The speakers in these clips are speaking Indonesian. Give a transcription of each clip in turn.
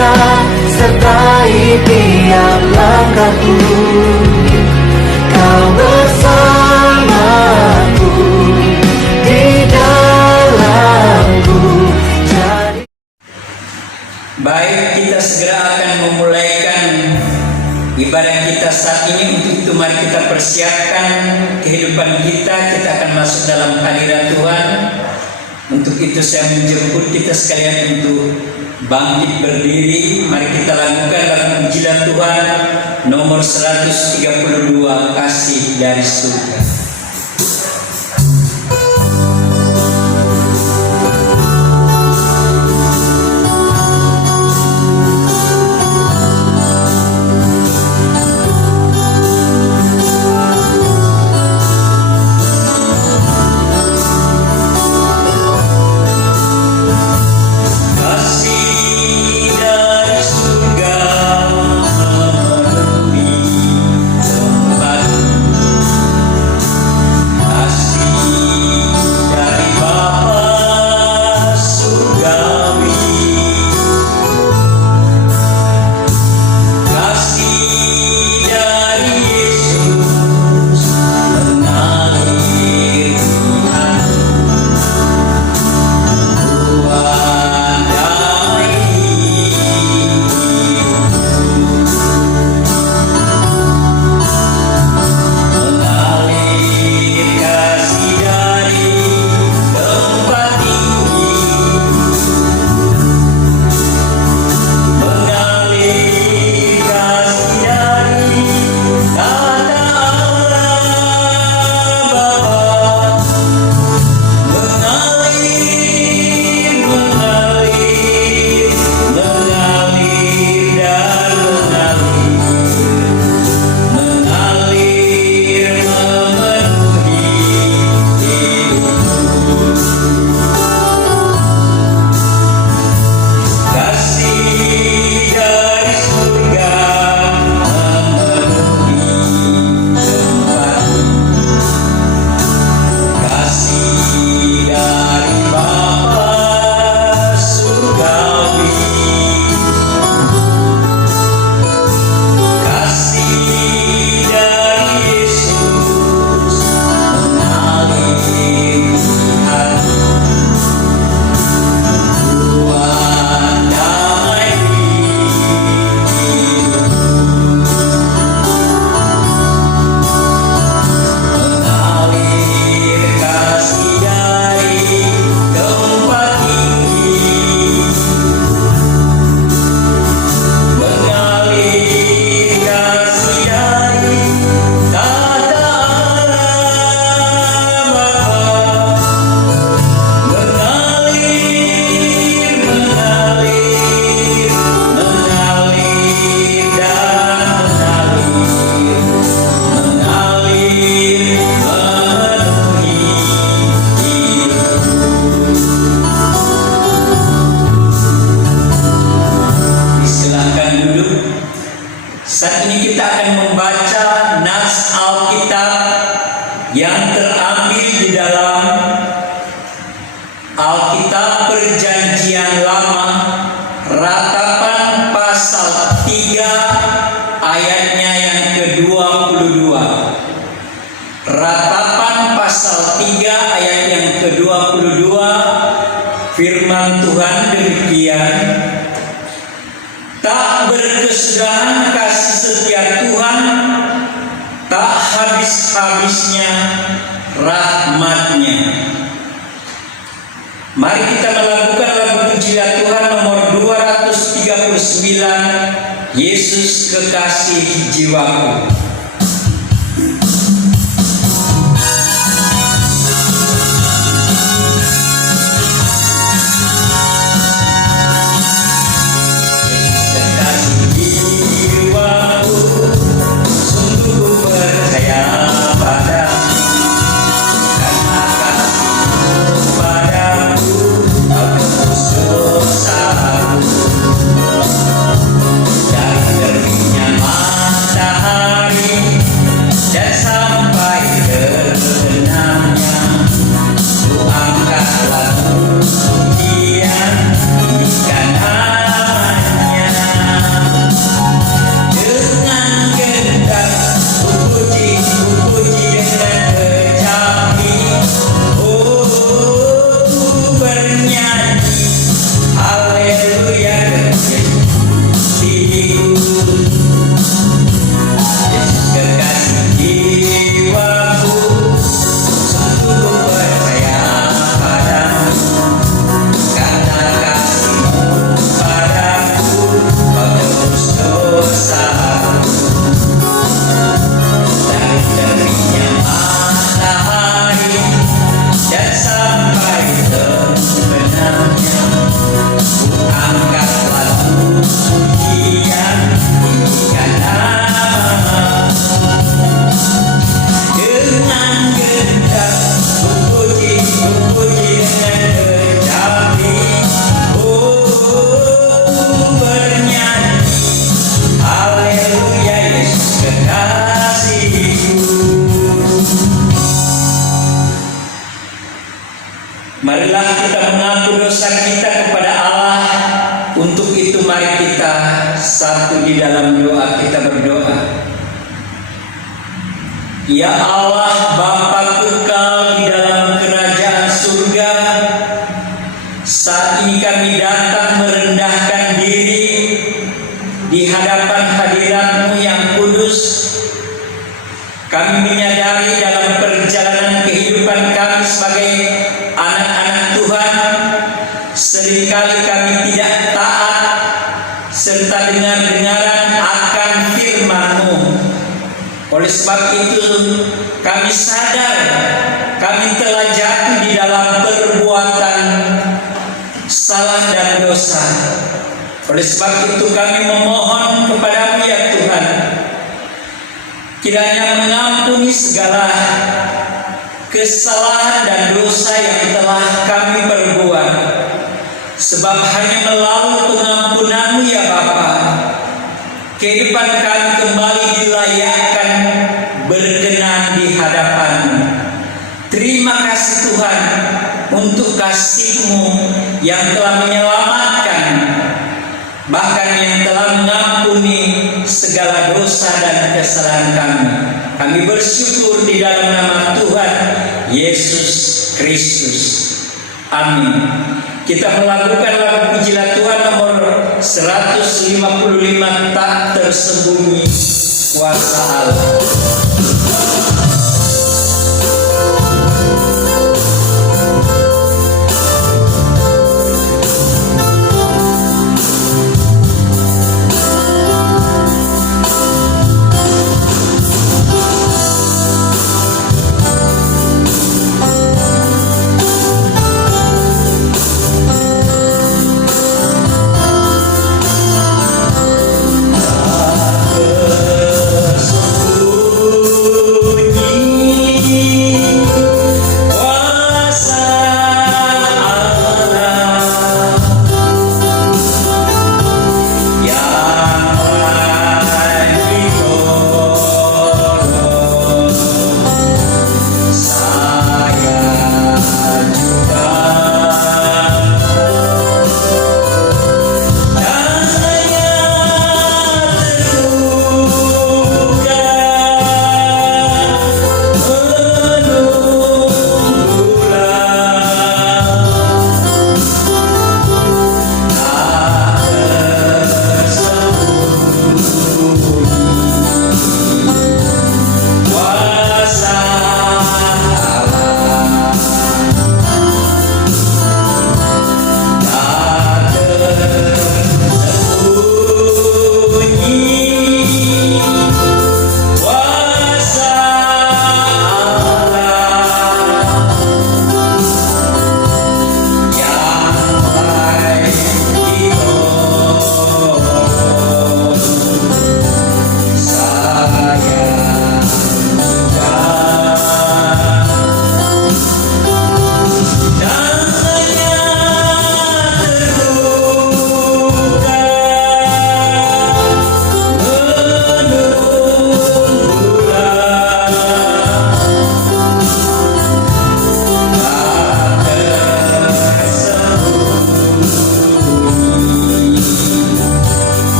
kuasa, sertai tiap langkahku. Kau bersamaku, di dalamku jadi. Baik, kita segera akan memulaikan ibadah kita saat ini. Untuk itu mari kita persiapkan kehidupan kita. Kita akan masuk dalam hadirat Tuhan. Untuk itu saya menjemput kita sekalian untuk bangkit berdiri. Mari kita lakukan lagu pujian Tuhan nomor 132, Kasih dari Surga. Saat ini kita akan membaca nas Alkitab yang terambil di dalam Alkitab Perjanjian Lama, Ratapan pasal 3 ayatnya yang ke-22. Ratapan pasal 3 ayat yang ke-22, firman Tuhan demikian: tak berkesudahan kasih setia Tuhan, tak habis-habisnya rahmat-Nya. Mari kita melakukan lagu pujian Tuhan nomor 239, Yesus Kekasih Jiwaku. Dan terbitnya matahari kita mengaku dosa kita kepada Allah. Untuk itu mari kita satu di dalam doa, kita berdoa. Ya Allah, Bapa kekal di dalam kerajaan surga, saat ini kami datang merendahkan diri di hadapan hadirat-Mu yang kudus. Kami menyadari dalam perjalanan kehidupan kami sebagai anak-anak Tuhan, seringkali kami tidak taat serta dengar-dengaran akan firman-Mu. Oleh sebab itu kami sadar kami telah jatuh di dalam perbuatan salah dan dosa. Oleh sebab itu kami memohon kepada-Mu ya Tuhan, kiranya mengampuni segala kesalahan dan dosa yang telah kami perbuat. Sebab hanya melalui pengampunan-Mu ya Bapa, kehidupan kami kembali dilayakkan berkenan di hadapan-Mu. Terima kasih Tuhan untuk kasih-Mu yang telah menyelamatkan, bahkan yang telah mengampuni segala dosa dan kesalahan kami. Kami bersyukur di dalam nama Tuhan Yesus Kristus. Amin. Kita melakukan lagu pujilah Tuhan nomor 155, tak tersembunyi kuasa Allah.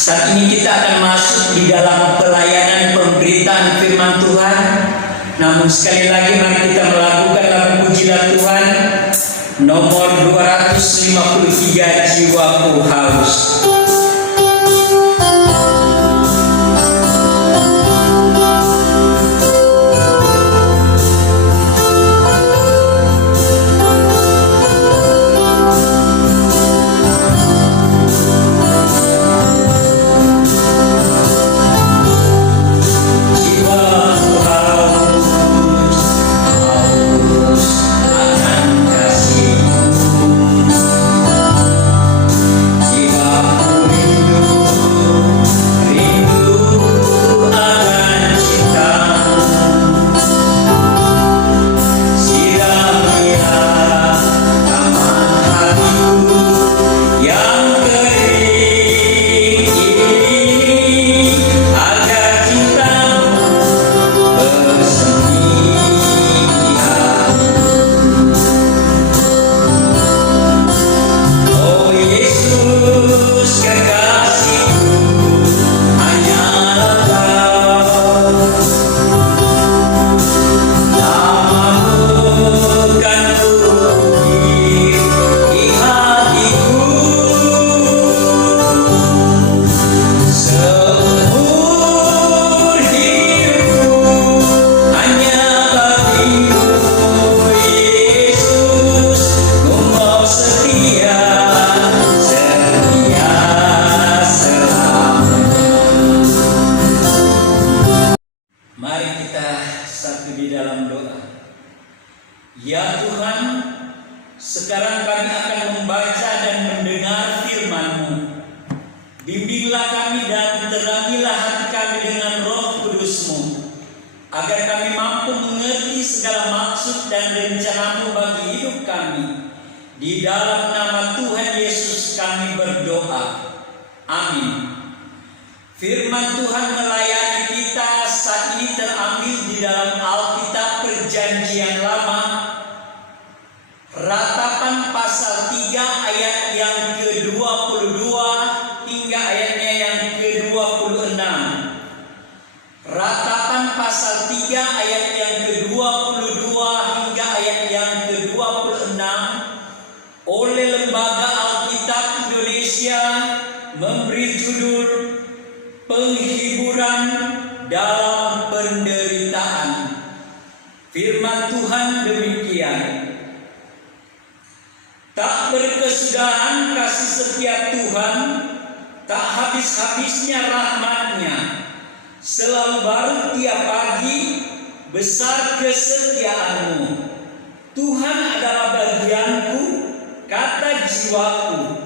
Saat ini kita akan masuk di dalam pelayanan pemberitaan firman Tuhan. Namun sekali lagi mari kita melakukan lagu pujilah Tuhan nomor 253, Jiwaku Haus. Jiwa dalam nama Tuhan Yesus kami berdoa. Amin. Firman Tuhan melayani kita saat ini terambil di dalam Alkitab Perjanjian Lama, Ratapan pasal 3 ayat yang ke-22 hingga ayatnya yang ke-26. Ratapan pasal 3 ayat yang ke-22 hingga ayat yang ke-26 oleh Lembaga Alkitab Indonesia memberi judul Penghiburan dalam Penderitaan. Firman Tuhan demikian. Tak berkesudahan kasih setia Tuhan, tak habis-habisnya rahmat-Nya. Selalu baru tiap pagi, besar kesetiaan-Mu. Tuhan adalah bagianku, kata jiwaku.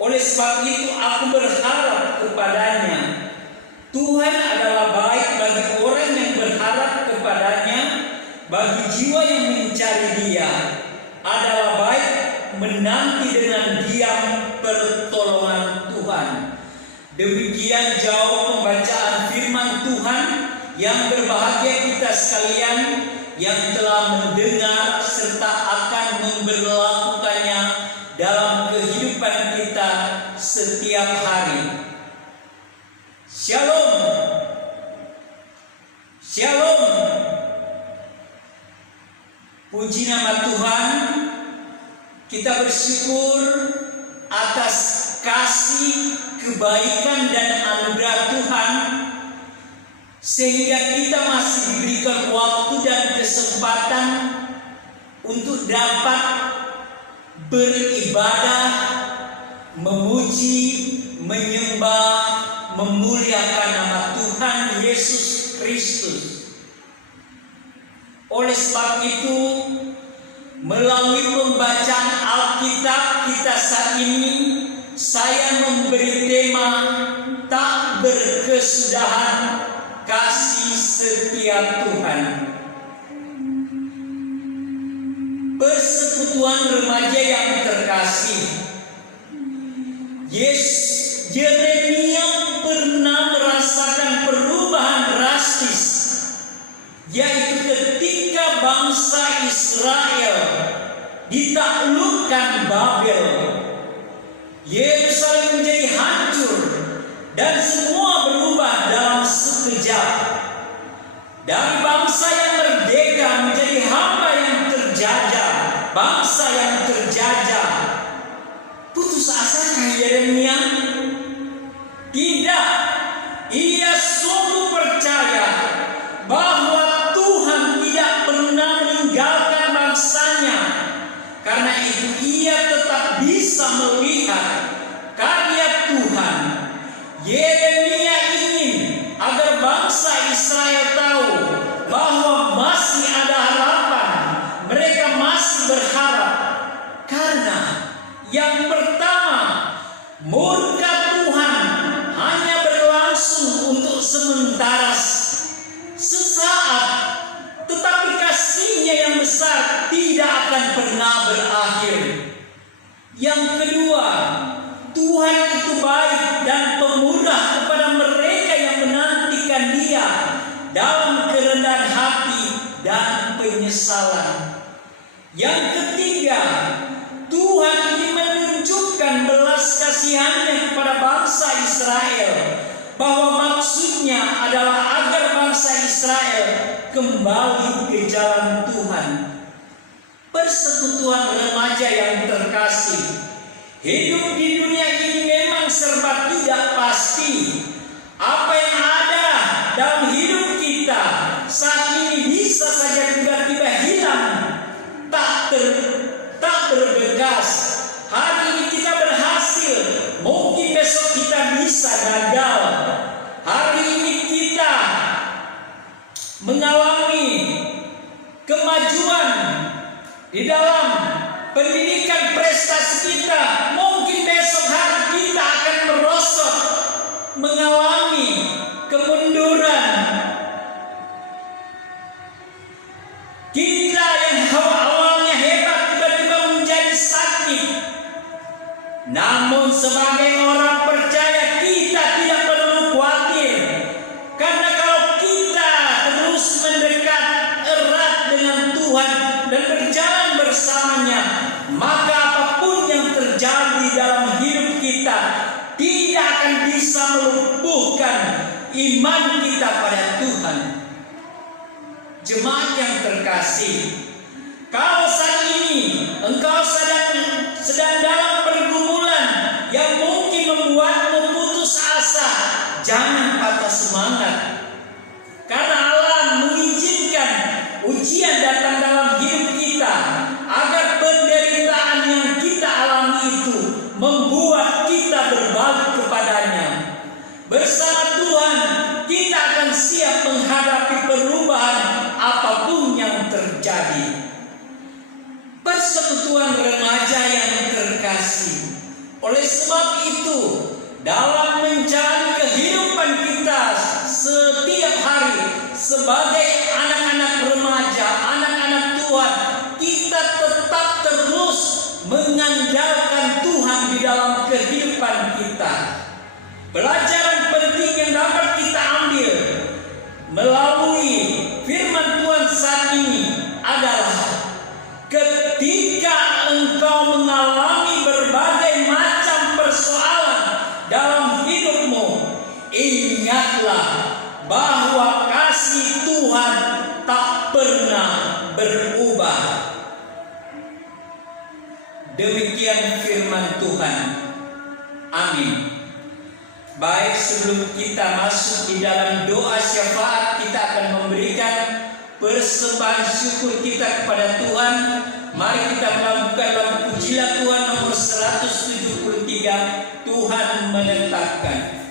Oleh sebab itu aku berharap kepada-Nya. Tuhan adalah baik bagi orang yang berharap kepada-Nya, bagi jiwa yang mencari Dia. Adalah baik menanti dengan diam pertolongan Tuhan. Demikian jauh pembacaan firman Tuhan. Yang berbahagia kita sekalian yang telah mendengar serta akan memberlakukannya dalam kehidupan kita setiap hari. Shalom. Shalom. Puji nama Tuhan. Kita bersyukur atas kasih, kebaikan dan anugerah Tuhan, sehingga kita masih diberikan waktu dan kesempatan untuk dapat beribadah, memuji, menyembah, memuliakan nama Tuhan Yesus Kristus. Oleh sebab itu, melalui pembacaan Alkitab kita saat ini, saya memberi tema tak berkesudahan kasih setia Tuhan. Persekutuan remaja yang terkasih, Yeremia pernah merasakan perubahan drastis, yaitu ketika bangsa Israel ditaklukkan Babel. Yerusalem menjadi hancur dan semua berubah dalam sekejap. Dari bangsa yang merdeka menjadi hamba yang terjajah, bangsa yang terjajah. Putus asakah Yeremia? Tidak. Ia sungguh percaya bahwa Tuhan tidak pernah meninggalkan bangsanya. Karena itu ia tetap bisa melihat karya Tuhan. Yeremia ingin agar bangsa Israel tahu bahwa masih ada harapan. Mereka masih berharap. Karena yang pertama, murka Tuhan hanya berlangsung untuk sementara, sesaat, tetapi kasih-Nya yang besar tidak akan pernah berakhir. Yang kedua, Tuhan itu baik dan pemurah kepada mereka yang menantikan Dia dalam kerendahan hati dan penyesalan. Yang ketiga, Tuhan ingin menunjukkan belas kasihan-Nya kepada bangsa Israel, bahwa maksudnya adalah agar bangsa Israel kembali ke jalan Tuhan. Persekutuan remaja yang terkasih, hidup di dunia ini memang serba tidak pasti. Apa yang ada dalam hidup kita saat ini bisa saja tiba-tiba hilang, tak berbekas. Hari ini kita berhasil, mungkin besok kita bisa gagal. Hari ini kita mengalami kemajuan di dalam pendidikan prestasi kita, mungkin besok hari kita akan merosot, mengalami kemunduran. Namun sebagai orang percaya kita tidak perlu khawatir, karena kalau kita terus mendekat erat dengan Tuhan dan berjalan bersamanya, maka apapun yang terjadi dalam hidup kita tidak akan bisa melumpuhkan iman kita pada Tuhan. Jemaat yang terkasih, kalau saat ini engkau sedang dalam pergumulan yang mungkin membuatmu putus asa, jangan patah semangat. Karena Allah mengizinkan ujian datang dalam hidup kita agar penderitaan yang kita alami itu membuat kita berbalik kepadanya. Bersama Tuhan kita akan siap menghadapi perubahan apapun yang terjadi. Persekutuan remaja yang terkasih, oleh sebab itu dalam menjalani kehidupan kita setiap hari sebagai anak-anak remaja, anak-anak Tuhan, kita tetap terus mengandalkan Tuhan di dalam kehidupan kita. Pelajaran penting yang dapat kita ambil melalui firman Tuhan saat ini adalah ketika engkau mengalami berbagai macam persoalan dalam hidupmu, ingatlah bahwa kasih Tuhan tak pernah berubah. Demikian firman Tuhan. Amin. Baik, sebelum kita masuk di dalam doa syafaat, kita akan memberikan persembahan syukur kita kepada Tuhan. Mari kita melakukan lagu pujilah Tuhan nomor 173, Tuhan menetapkan.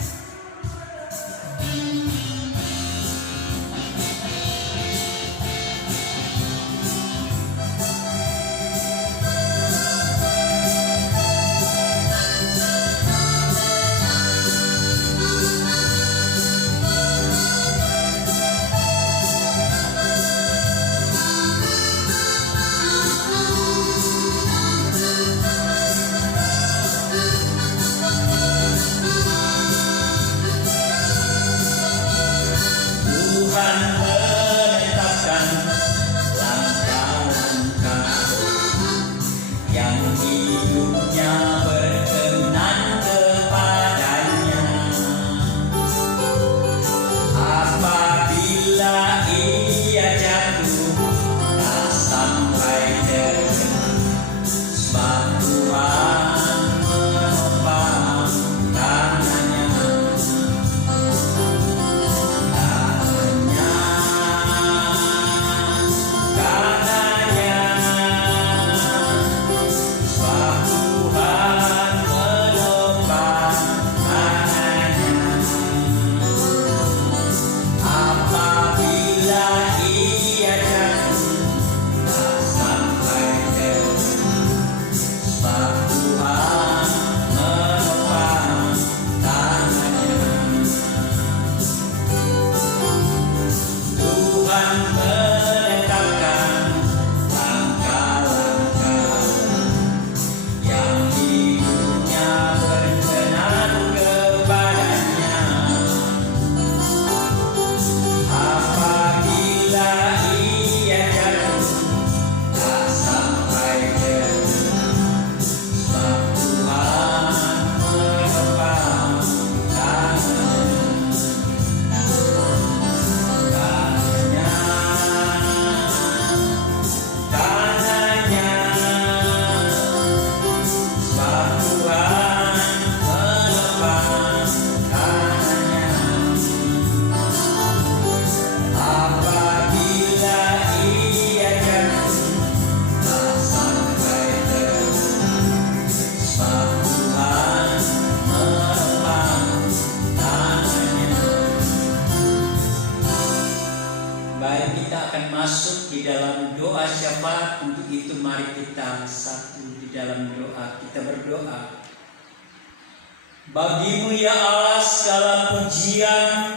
Bagimu ya Allah segala pujian,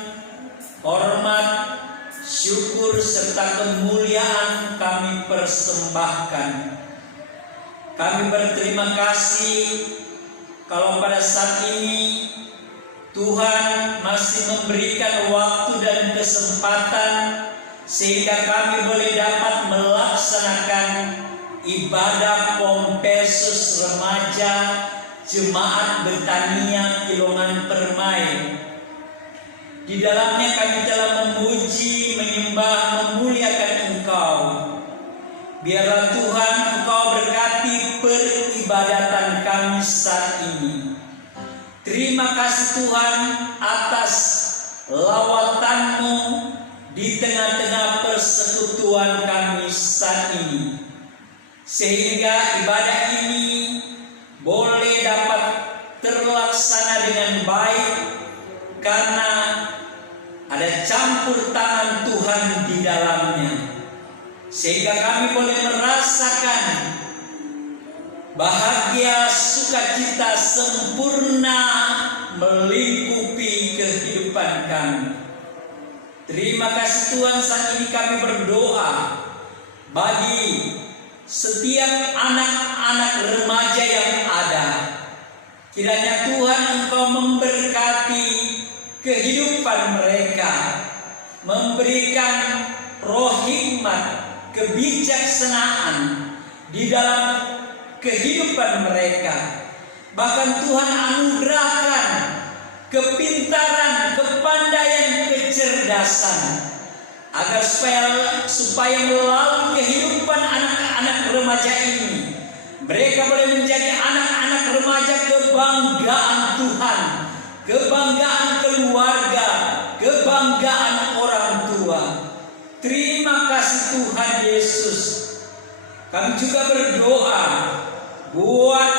hormat, syukur serta kemuliaan kami persembahkan. Kami berterima kasih kalau pada saat ini Tuhan masih memberikan waktu dan kesempatan sehingga kami boleh dapat melaksanakan ibadah Pompesus Remaja Jemaat Betania Kilongan Permai. Di dalamnya kami telah memuji, menyembah, memuliakan Engkau. Biarlah Tuhan Engkau berkati peribadatan kami saat ini. Terima kasih Tuhan atas lawatan-Mu di tengah-tengah persekutuan kami saat ini. Sehingga ibadah ini boleh dapat terlaksana dengan baik karena ada campur tangan Tuhan di dalamnya. Sehingga kami boleh merasakan bahagia, sukacita sempurna melingkupi kehidupan kami. Terima kasih Tuhan, saat ini kami berdoa bagi setiap anak-anak remaja yang ada. Kiranya Tuhan Engkau memberkati kehidupan mereka, memberikan roh hikmat, kebijaksanaan di dalam kehidupan mereka. Bahkan Tuhan anugerahkan kepintaran, kepandaian, kecerdasan agar supaya melalui kehidupan anak-anak remaja ini mereka boleh menjadi anak-anak remaja kebanggaan Tuhan, kebanggaan keluarga, kebanggaan orang tua. Terima kasih Tuhan Yesus. Kami juga berdoa buat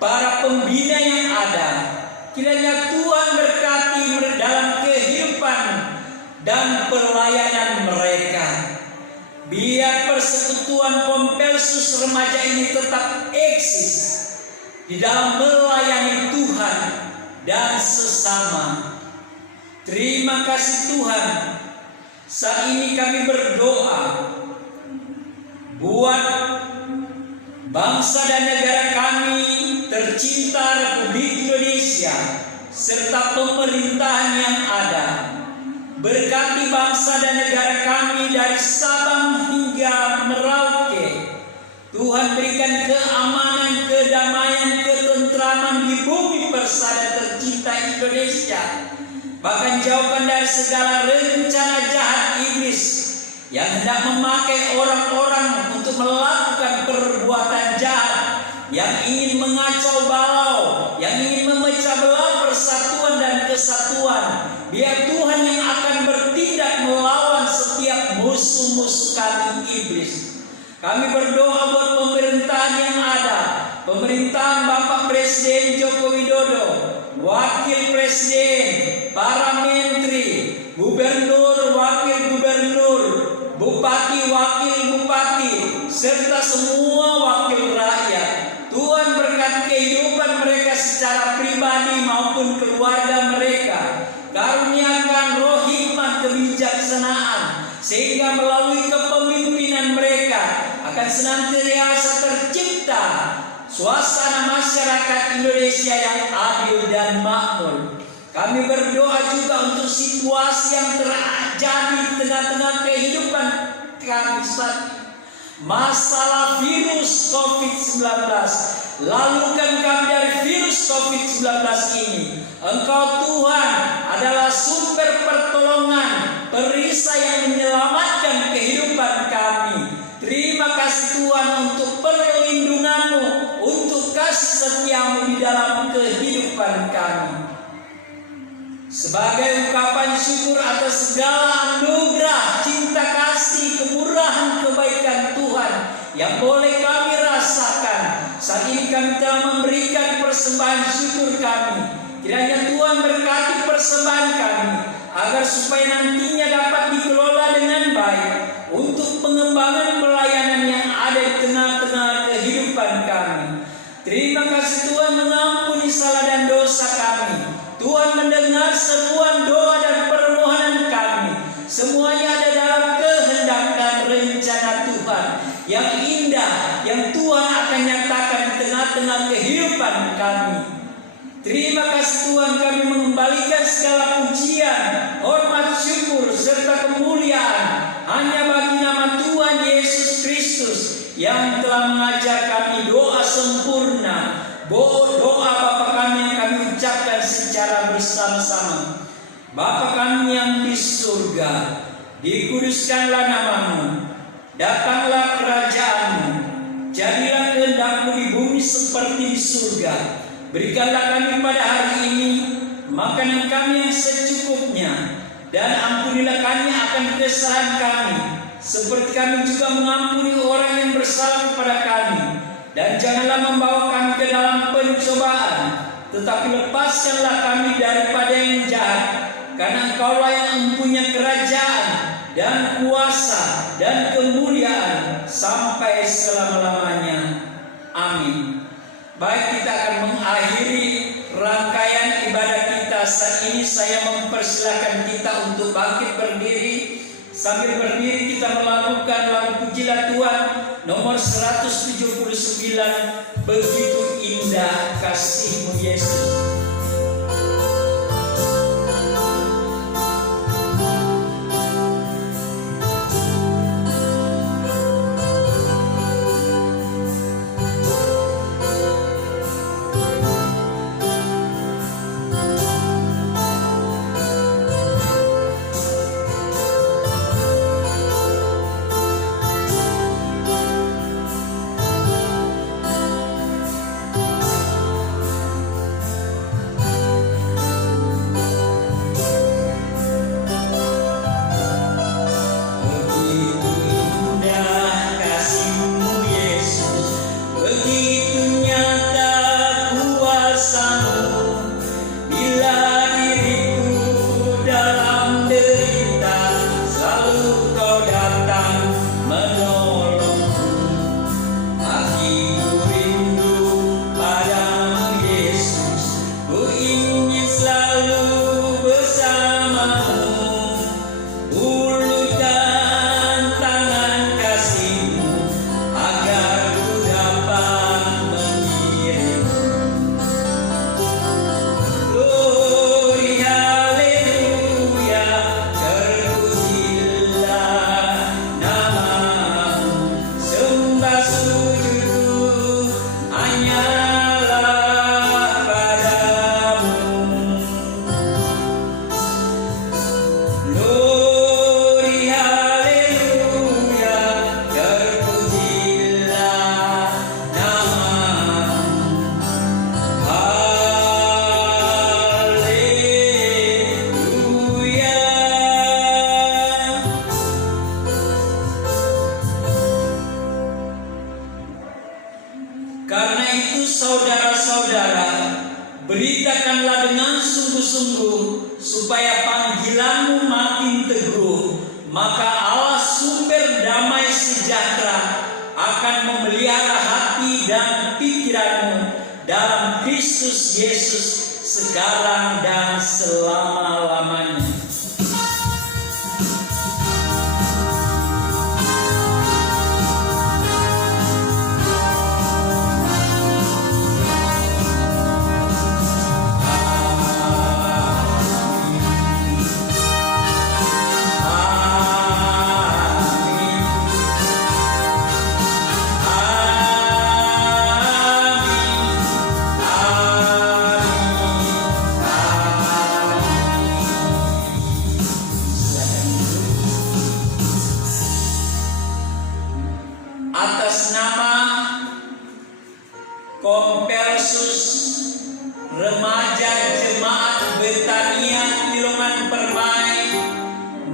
para pembina yang ada. Kiranya Tuhan berkati dalam kehidupan dan pelayanan mereka. Biar persekutuan Pompesus Remaja ini tetap eksis di dalam melayani Tuhan dan sesama. Terima kasih Tuhan. Saat ini kami berdoa buat bangsa dan negara kami tercinta Republik Indonesia serta pemerintahan yang ada. Berkati bangsa dan negara kami dari Sabang hingga Merauke. Tuhan berikan keamanan, kedamaian, ketentraman di bumi persada tercinta Indonesia. Bahkan jauhkan dari segala rencana jahat iblis yang hendak memakai orang-orang untuk melakukan perbuatan jahat, yang ingin mengacau balau, yang ingin memecah belah persatuan dan kesatuan. Biar Tuhan yang akan bertindak melawan setiap musuh-musuh kami iblis. Kami berdoa buat pemerintahan yang ada, pemerintahan Bapak Presiden Joko Widodo, Wakil Presiden, para menteri, gubernur, wakil gubernur, bupati, wakil bupati, serta semua wakil rakyat. Tuhan berkati kehidupan mereka secara pribadi maupun keluarga mereka. Karuniakan roh hikmat kebijaksanaan, sehingga melalui kepemimpinan mereka akan senantiasa tercipta suasana masyarakat Indonesia yang adil dan makmur. Kami berdoa juga untuk situasi yang terjadi di tengah-tengah kehidupan kami saat ini. Masalah virus COVID-19. Lalukan kami dari virus COVID-19 ini. Engkau Tuhan adalah sumber pertolongan, perisai yang menyelamatkan kehidupan kami. Terima kasih Tuhan untuk perlindungan-Mu, untuk kasih setia-Mu di dalam kehidupan kami. Sebagai ungkapan syukur atas segala anugerah, cinta kasih, kemurahan, kebaikan Tuhan yang boleh kami rasakan, saat ini kami telah memberikan persembahan syukur kami. Kiranya Tuhan berkati persembahan kami, agar supaya nantinya dapat dikelola dengan baik untuk pengembangan pelayanan yang ada di tengah-tengah kehidupan kami. Terima kasih Tuhan mengampuni salah dan dosa kami. Tuhan mendengar seruan doa dan permohonan kami. Semuanya ada dalam kehendak dan rencana Tuhan yang indah, yang Tuhan akan nyatakan di tengah-tengah dalam kehidupan kami. Terima kasih Tuhan, kami mengembalikan segala pujian, hormat, syukur, serta kemuliaan hanya bagi nama Tuhan Yesus Kristus yang telah mengajar kami doa sempurna, doa Bapa kami yang kami ucapkan secara bersama-sama. Bapa kami yang di surga, dikuduskanlah namamu, datanglah kerajaanmu, jadilah kehendak-Mu di bumi seperti di surga. Berikanlah kami pada hari ini makanan kami yang secukupnya, dan ampunilah kami akan kesalahan kami, seperti kami juga mengampuni orang yang bersalah kepada kami. Dan janganlah membawa kami ke dalam pencobaan, tetapi lepaskanlah kami daripada yang jahat, karena Engkaulah yang mempunyai kerajaan dan kuasa dan kemuliaan sampai selama-lamanya. Amin. Baik, kita akan mengakhiri rangkaian ibadah kita saat ini. Saya mempersilahkan kita untuk bangkit berdiri. Sambil berdiri kita melakukan lagu Pujilah Tuhan nomor 179, Begitu Indah Kasih-Mu Yesus. Karena itu saudara-saudara, beritakanlah dengan sungguh-sungguh supaya panggilanmu makin teguh. Maka Allah sumber damai sejahtera akan memelihara hati dan pikiranmu dalam Kristus Yesus sekarang dan selama-lamanya. Atas nama Kompelsus Remaja Jemaat Betania Kilongan Permai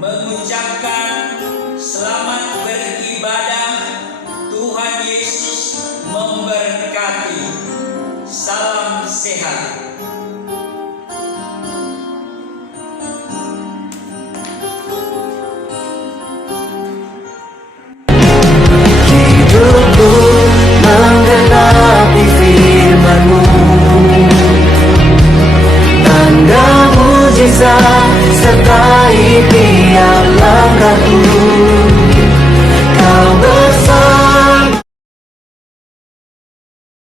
mengucapkan selamat beribadah. Tuhan Yesus memberkati. Salam sehat. Hidupku menggenapi firman-Mu, tanda mujizat sertai tiap langkahku.